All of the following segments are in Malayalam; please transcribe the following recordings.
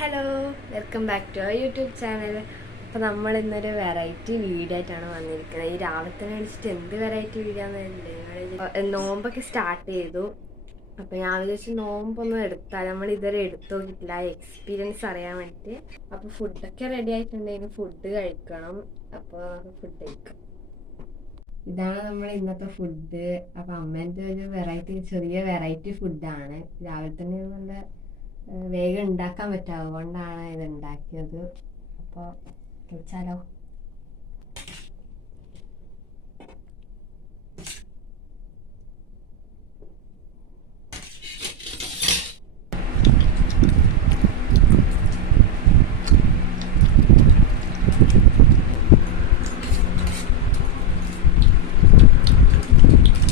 Hello, welcome back to our YouTube channel. അപ്പോൾ നമ്മൾ ഇന്നൊരു വെറൈറ്റി വീഡിയോ ആയിട്ടാണ് വന്നിരിക്കുന്നത്. ഈ രാവിലത്തെ അടിച്ചിട്ട് എന്ത് വെറൈറ്റി വീഡിയോ ആണെന്ന് നോമ്പൊക്കെ സ്റ്റാർട്ട് ചെയ്തു. അപ്പോൾ ഞാൻ വിചാരിച്ചു നോമ്പൊന്നും എടുത്താൽ നമ്മൾ ഇതുവരെ എടുത്തു നോക്കിയിട്ടില്ല, ആ എക്സ്പീരിയൻസ് അറിയാൻ വേണ്ടിയിട്ട്. അപ്പോൾ ഫുഡൊക്കെ റെഡി ആയിട്ടുണ്ടെങ്കിൽ ഫുഡ് കഴിക്കണം. അപ്പോൾ ഫുഡ് കഴിക്കാം. ഇതാണ് നമ്മൾ ഇന്നത്തെ ഫുഡ്. അപ്പോൾ അമ്മേൻ്റെ ഒരു വെറൈറ്റി, ചെറിയ വെറൈറ്റി ഫുഡാണ്. രാവിലെ തന്നെ നല്ല വേഗം ഉണ്ടാക്കാൻ പറ്റും, അതുകൊണ്ടാണ് ഇത് ഉണ്ടാക്കിയത്. അപ്പോൾ കഴിച്ചാലോ.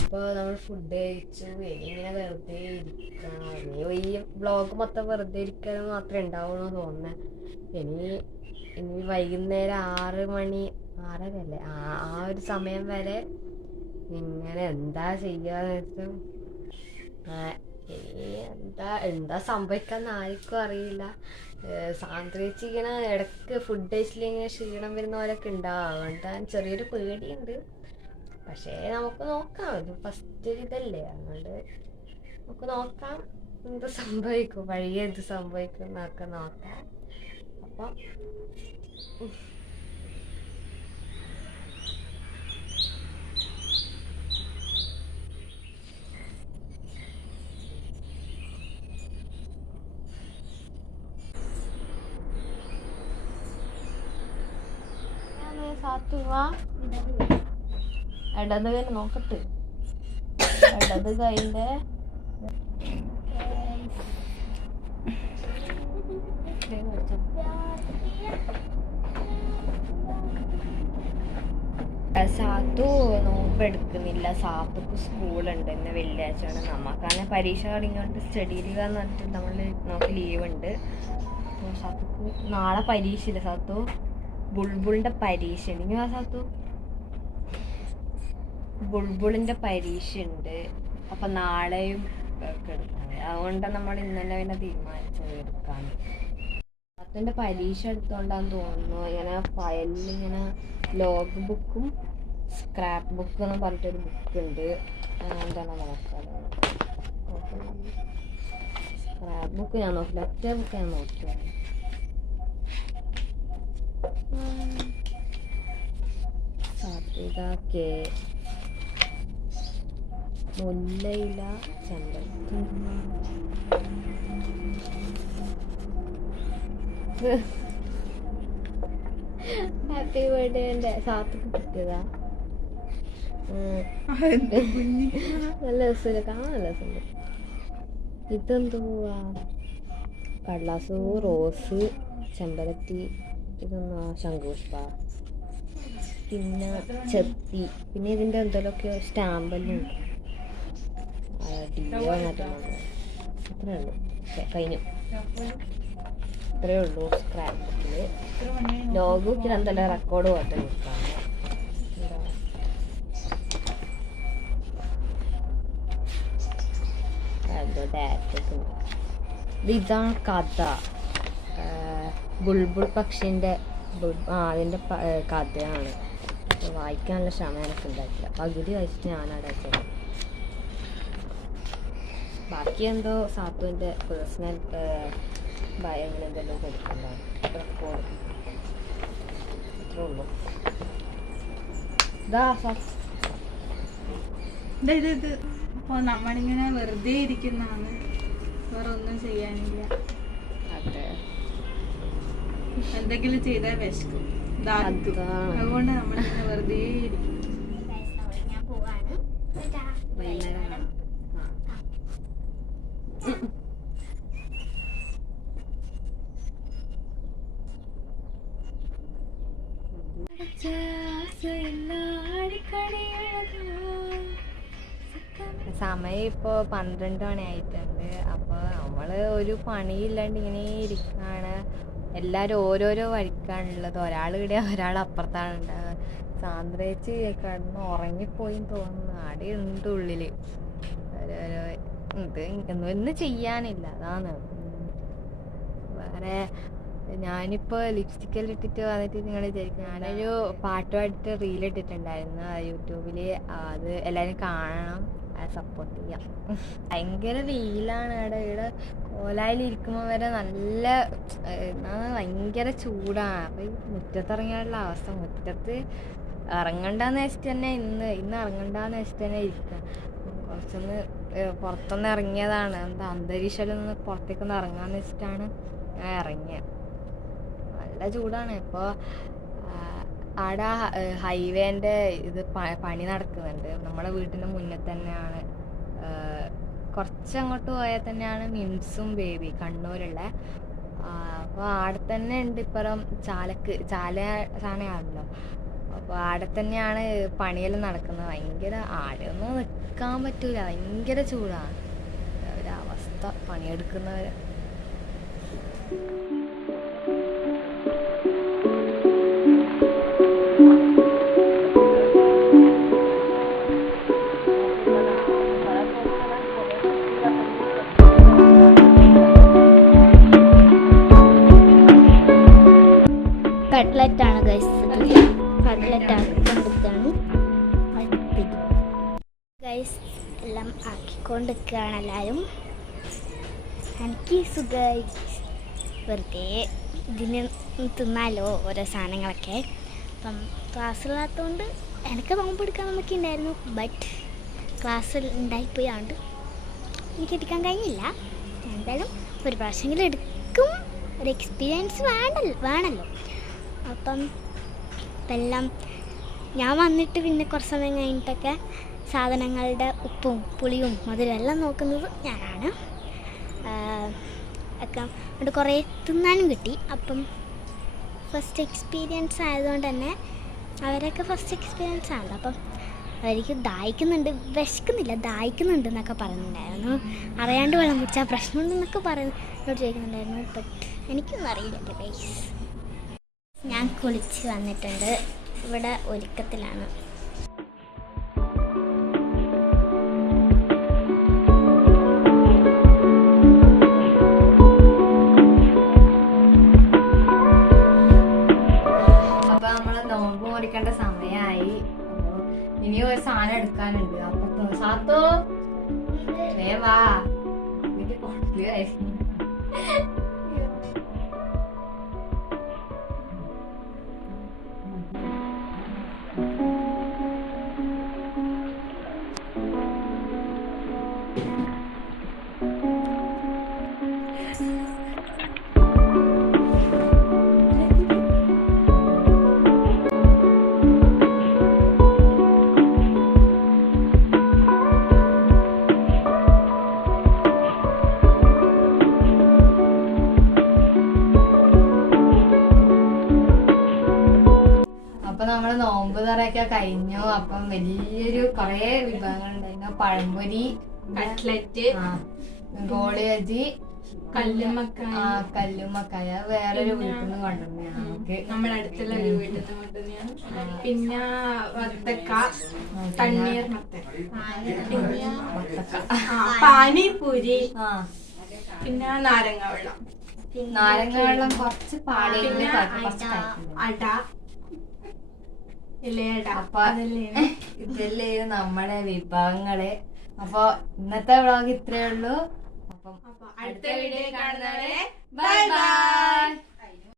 അപ്പോൾ നമ്മൾ ഫുഡ് കഴിച്ചു. ഇങ്ങനെ വെറുതെ ഇരിക്കണം. ഈ വ്ളോഗ് മൊത്തം വെറുതെ ഇരിക്കാൻ മാത്രമേ ഉണ്ടാവുള്ളൂ തോന്നുന്നത്. ഇനി വൈകുന്നേരം 6 മണി 6:30 അല്ലേ, ആ ഒരു സമയം വരെ ഇങ്ങനെ എന്താ ചെയ്യാന്ന് വെച്ചാൽ എന്താ സംഭവിക്കാന്ന് ആർക്കും അറിയില്ല. സാന്ദ്രേച്ചി ഇങ്ങനെ ഇടയ്ക്ക് ഫുഡ് കഴിച്ചില്ലെങ്കിൽ ക്ഷീണം വരുന്ന പോലൊക്കെ ഉണ്ടാവും. അതുകൊണ്ട് ചെറിയൊരു പേടിയുണ്ട്. പക്ഷേ നമുക്ക് നോക്കാം, ഇത് ഫസ്റ്റ് ഇതല്ലേ, അതുകൊണ്ട് നമുക്ക് നോക്കാം എന്ത് സംഭവിക്കും, വഴിയെ എന്ത് സംഭവിക്കും എന്നൊക്കെ നോക്കാം. അപ്പം സാത്തുവാ ഇടത് കൈ നോക്കട്ടെ, ഇടത് കൈൻ്റെ സാത്തു നോമ്പ് എടുക്കുന്നില്ല. സാത്തുക്ക് സ്കൂളുണ്ട്, ഇന്ന് വെള്ളിയാഴ്ചയാണ്. നമുക്കാണ് പരീക്ഷ തുടങ്ങിയോണ്ട് സ്റ്റഡി ലീവ് എന്ന് പറഞ്ഞിട്ട് നമുക്ക് ലീവ് ഉണ്ട്. അപ്പോൾ സാത്തുക്ക് നാളെ പരീക്ഷയില്ല. സാത്തു ബുൾബുളിൻ്റെ പരീക്ഷ ഉണ്ട്. ഇനി സാത്തു ബുൾബുളിൻ്റെ പരീക്ഷ ഉണ്ട്. അപ്പം നാളെയും എടുക്കാൻ, അതുകൊണ്ട് നമ്മൾ ഇന്ന് തന്നെ പിന്നെ തീരുമാനിച്ചത് എടുക്കാൻ. അതിൻ്റെ പരീക്ഷ എടുത്തോണ്ടാന്ന് തോന്നുന്നു. ഇങ്ങനെ ഫയലിൽ ഇങ്ങനെ ലോഗ് ബുക്കും സ്ക്രാപ്പ് ബുക്ക് എന്ന് പറഞ്ഞിട്ടൊരു ബുക്ക് ഉണ്ട്. എന്താണ് നോക്കാം, സ്ക്രാപ്പ് ബുക്ക് ഞാൻ നോക്കില്ല, ഒറ്റ ബുക്ക് ഞാൻ നോക്കിയാണ്. ഇതാക്കേ മുല്ലയില ചെമ്പരത്തി. ഹാപ്പി ബർത്ത്ഡേ എൻ്റെ സാത്തുക്ക് കിട്ടിയതാ. നല്ല രസമില്ല, കാണാൻ നല്ല രസമുണ്ട്. ഇതെന്തുവാ, കടലാസ്, റോസ്, ചെമ്പരത്തി, ഇതൊന്നാ ശംഖുപുഷ്പ, പിന്നെ ചെത്തി, പിന്നെ ഇതിൻ്റെ എന്തെങ്കിലുമൊക്കെ സ്റ്റാമ്പെല്ലാം ഉണ്ട്. ഡിയോ അങ്ങനത്തെ അത്രേ ഉള്ളൂ, കഴിഞ്ഞു. ഇത്രയേ ഉള്ളൂ സ്ക്രാപ്പ് ബുക്കിൽ. ലോഗ് ബുക്കിൽ എന്തെല്ലാം റെക്കോർഡ് പോയിട്ട് നിൽക്കാണ്. ഇതാണ് കഥ, ബുൾബുൾ പക്ഷിൻ്റെ അതിൻ്റെ കഥയാണ്. വായിക്കാനുള്ള ക്ഷമ എനിക്ക് ഉണ്ടായിട്ടില്ല, പകുതി വായിച്ചിട്ട് ഞാനവിടെ വെച്ചത്. ബാക്കി എന്തോ സാത്തുവിൻ്റെ പേഴ്സണൽ ഭയം അങ്ങനെ എന്തെല്ലാം കൊടുക്കുന്നതാണ്. റെക്കോർഡ് ഇത്രേ ഉള്ളൂ. ഇത് അപ്പോൾ നമ്മളിങ്ങനെ വെറുതെ ഇരിക്കുന്നതാണ്, വേറെ ഒന്നും ചെയ്യാനില്ല. അതെ, എന്തെങ്കിലും ചെയ്താൽ വിശക്കും, അതുകൊണ്ട് നമ്മളിങ്ങനെ വെറുതെ ഇരിക്കും. വൈകുന്നേരം സമയം ഇപ്പോൾ 12 മണി ആയിട്ടുണ്ട്. അപ്പോൾ നമ്മൾ ഒരു പണിയില്ലാണ്ട് ഇങ്ങനെ ഇരിക്കുകയാണ്. എല്ലാവരും ഓരോരോ വഴിക്കാണുള്ളത്. ഒരാൾ ഇവിടെ, ഒരാൾ അപ്പുറത്താണ് ഉണ്ടാവുക. സാന്ദ്രേച്ചി കിടന്ന് ഉറങ്ങിപ്പോയി തോന്നുന്നു, ആടെ ഉണ്ട് ഉള്ളിൽ. ഓരോരോ ഇത് ഒന്നും ചെയ്യാനില്ല, അതാണ്. വേറെ ഞാനിപ്പോൾ ലിപ്സ്റ്റിക്കെല്ലാം ഇട്ടിട്ട് വന്നിട്ട് നിങ്ങൾ വിചാരിക്കും, ഞാനൊരു പാട്ട് പാടിയിട്ട് റീലിട്ടിട്ടുണ്ടായിരുന്നു യൂട്യൂബിൽ. അത് എല്ലാവരും കാണണം, സപ്പോർട്ട് ചെയ്യാം. ഭയങ്കര വെയിലാണ് ഇവിടെ കോലായിലിരിക്കുമ്പോൾ വരെ നല്ല ഭയങ്കര ചൂടാണ്. അപ്പോൾ ഈ മുറ്റത്തിറങ്ങിയാലുള്ള അവസ്ഥ, മുറ്റത്ത് ഇറങ്ങണ്ടെന്ന് വെച്ചിട്ട് തന്നെ ഇന്ന് ഇറങ്ങണ്ടെന്ന് വെച്ചിട്ട് തന്നെ ഇരിക്കുക. കുറച്ചൊന്ന് പുറത്തൊന്ന് ഇറങ്ങിയതാണ്, എന്താ അന്തരീക്ഷമൊന്ന് പുറത്തേക്കൊന്ന് ഇറങ്ങാന്ന് വെച്ചിട്ടാണ് ഞാൻ ഇറങ്ങിയത്. നല്ല ചൂടാണ് ഇപ്പോൾ. അവിടെ ഹൈവേൻ്റെ ഇത് പണി നടക്കുന്നുണ്ട്. നമ്മുടെ വീട്ടിൻ്റെ മുന്നിൽ തന്നെയാണ്, കുറച്ചങ്ങോട്ട് പോയാൽ തന്നെയാണ് മിംസും ബേബി കണ്ണൂരുള്ള. അപ്പോൾ ആടെ തന്നെ ഉണ്ട് ഇപ്പുറം ചാലയാണല്ലോ. അപ്പോൾ ആടെ തന്നെയാണ് പണിയെല്ലാം നടക്കുന്നത്. ഭയങ്കര ആടെയൊന്നും നിൽക്കാൻ പറ്റൂല, ഭയങ്കര ചൂടാണ് ഒരവസ്ഥ പണിയെടുക്കുന്നവർ. കട്ട്ലറ്റാണ് ഗൈസ്, കട്ട്ലറ്റ് ആക്കിക്കൊണ്ടിരിക്കുകയാണ് ഗൈസ്. എല്ലാം ആക്കിക്കൊണ്ടിരിക്കുകയാണ് എല്ലാവരും. എനിക്ക് സുഖമായി വെറുതെ ഇതിന് തിന്നാലോ ഓരോ സാധനങ്ങളൊക്കെ. അപ്പം ക്ലാസ്സില്ലാത്തതുകൊണ്ട് എനിക്ക് നോമ്പെടുക്കാൻ നമുക്ക് ഉണ്ടായിരുന്നു, ബട്ട് ക്ലാസ്സിൽ ഉണ്ടായിപ്പോയാണ്ട് എനിക്ക് എടുക്കാൻ കഴിഞ്ഞില്ല. എന്തായാലും ഒരു പ്രാവശ്യമെങ്കിലും എടുക്കും, ഒരു എക്സ്പീരിയൻസ് വേണമല്ലോ. അപ്പം എല്ലാം ഞാൻ വന്നിട്ട് പിന്നെ കുറച്ച് സമയം കഴിഞ്ഞിട്ടൊക്കെ സാധനങ്ങളുടെ ഉപ്പും പുളിയും മധുരം എല്ലാം നോക്കുന്നത് ഞാനാണ്. ഒക്കെ അതുകൊണ്ട് കുറേ തിന്നാനും കിട്ടി. അപ്പം ഫസ്റ്റ് എക്സ്പീരിയൻസ് ആയതുകൊണ്ട് തന്നെ അവരൊക്കെ ഫസ്റ്റ് എക്സ്പീരിയൻസ് ആണല്ലോ. അപ്പം അവർക്ക് ദാഹിക്കുന്നുണ്ട്, വിശക്കുന്നില്ല, ദാഹിക്കുന്നുണ്ട് എന്നൊക്കെ പറയുന്നുണ്ടായിരുന്നു. അറിയാണ്ട് വെള്ളം കുടിച്ചാൽ പ്രശ്നമുണ്ടെന്നൊക്കെ എന്നോട് ചോദിക്കുന്നുണ്ടായിരുന്നു. ബട്ട് എനിക്കൊന്നും അറിയില്ല ഗൈസ്. ഞാൻ കുളിച്ച് വന്നിട്ടുണ്ട്, ഇവിടെ ഒരുക്കത്തിലാണ്. അപ്പൊ നമ്മള് നോമ്പ് മുറിക്കേണ്ട സമയമായി. ഇനി ഒരു സാധനം എടുക്കാനുണ്ട്. അപ്പൊ സാത്തോ വാ, നമ്മള് നോമ്പ് തുറയൊക്കെ കഴിഞ്ഞു. അപ്പം വലിയൊരു കൊറേ വിഭവങ്ങൾ ഉണ്ടായിരുന്നു. പഴംപൊരി, കട്ട്ലറ്റ്, ഗോളി ബജി, കല്ലുമ്മക്കായ വേറൊരു വീട്ടിൽ നിന്ന് കൊണ്ടുവന്നെയാണ് നമുക്ക്, നമ്മുടെ അടുത്തുള്ള ഒരു വീട്ടിൽ നിന്ന് കൊണ്ടുവന്നെയാണ്. പിന്നെ വത്തക്ക, തണ്ണീർ പാനിപൂരി, പിന്നെ നാരങ്ങ വെള്ളം കുറച്ച് പാടി, അട, അപ്പൊ ഇതല്ലേ നമ്മുടെ വിഭവങ്ങള്. അപ്പൊ ഇന്നത്തെ വ്ളോഗ് ഇത്രയേ ഉള്ളൂ. അപ്പം അടുത്ത വീഡിയോ കാണുന്നവരെ